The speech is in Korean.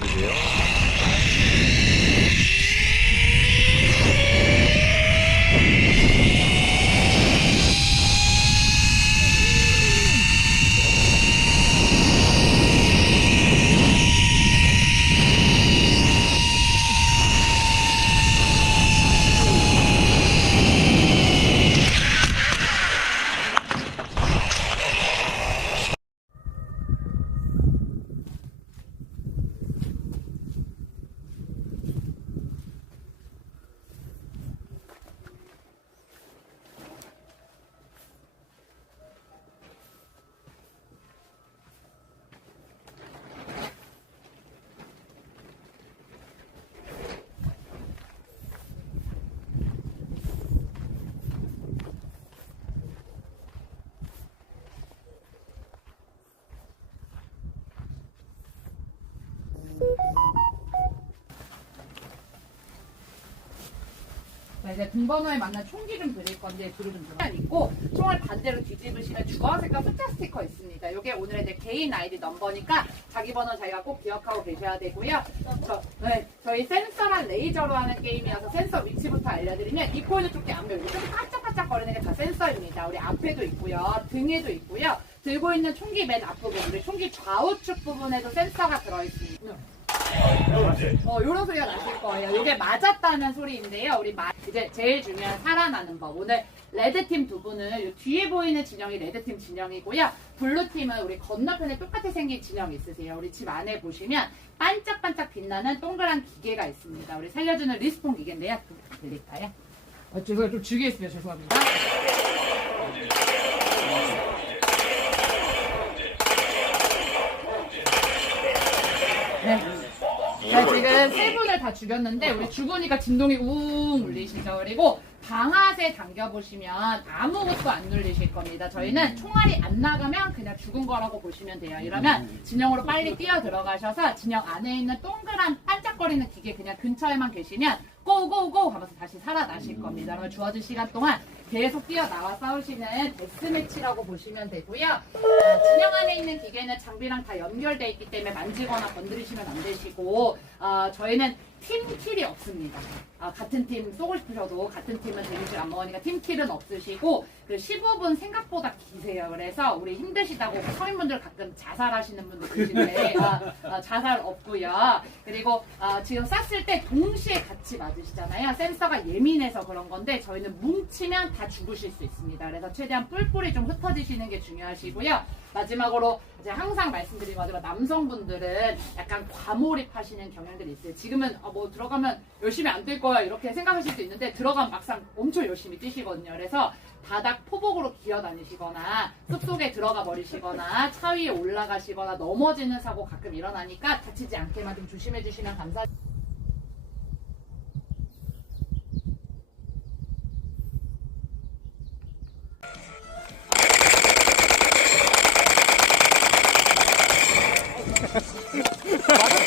poder. 이제 등번호에 맞는 총기 좀 드릴 건데 좀 들어 있고 총을 반대로 뒤집으시면 주황색깔 숫자 스티커 있습니다. 이게 오늘의 내 개인 아이디 넘버니까 자기 번호 자기가 꼭 기억하고 계셔야 되고요. 저, 네, 저희 센서랑 레이저로 하는 게임이어서 센서 위치부터 알려드리면 이 포인트 쪽에 안 보이고 좀 반짝반짝 거리는 게 다 센서입니다. 우리 앞에도 있고요. 등에도 있고요. 들고 있는 총기 맨 앞부분, 우리 총기 좌우측 부분에도 센서가 들어있습니다. 어, 요런 소리가 나실 거예요. 이게 맞았다는 소리인데요. 우리 마, 이제 제일 중요한 살아나는 법. 오늘 레드팀 두 분은 요 뒤에 보이는 진영이 레드팀 진영이고요. 블루팀은 우리 건너편에 똑같이 생긴 진영이 있으세요. 우리 집 안에 보시면 반짝반짝 빛나는 동그란 기계가 있습니다. 우리 살려주는 리스폰 기계인데요. 좀 들릴까요? 어, 제가 좀 주의했습니다. 죄송합니다. 지금 세 분을 다 죽였는데 우리 죽으니까 진동이 우웅 울리시죠. 그리고 방아쇠 당겨보시면 아무것도 안 눌리실 겁니다. 저희는 총알이 안 나가면 그냥 죽은 거라고 보시면 돼요. 이러면 진영으로 빨리 뛰어 들어가셔서 진영 안에 있는 동그란 반짝거리는 기계 그냥 근처에만 계시면 고고고 하면서 다시 살아나실 겁니다. 그러면 주어진 시간 동안 계속 뛰어나와 싸우시는 데스매치라고 보시면 되고요. 어, 진영 안에 있는 기계는 장비랑 다 연결되어 있기 때문에 만지거나 건드리시면 안 되시고 어, 저희는 팀킬이 없습니다. 아, 같은 팀 쏘고 싶으셔도 같은 팀은 데미지를 안 먹으니까 팀킬은 없으시고 그 15분 생각보다 기세요. 그래서 우리 힘드시다고 서민분들 가끔 자살하시는 분들 계신데 아, 아, 자살 없고요. 그리고 아, 지금 쐈을 때 동시에 같이 맞으시잖아요. 센서가 예민해서 그런 건데 저희는 뭉치면 다 죽으실 수 있습니다. 그래서 최대한 뿔뿔이 좀 흩어지시는 게 중요하시고요. 마지막으로 이제 항상 말씀드린 거지만 남성분들은 약간 과몰입하시는 경향들이 있어요. 지금은 아, 뭐 들어가면 열심히 안 뛸 거야 이렇게 생각하실 수 있는데 들어가면 막상 엄청 열심히 뛰시거든요. 그래서 바닥 포복으로 기어다니시거나 숲속에 들어가 버리시거나 차 위에 올라가시거나 넘어지는 사고 가끔 일어나니까 다치지 않게만 좀 조심해 주시면 감사합니다.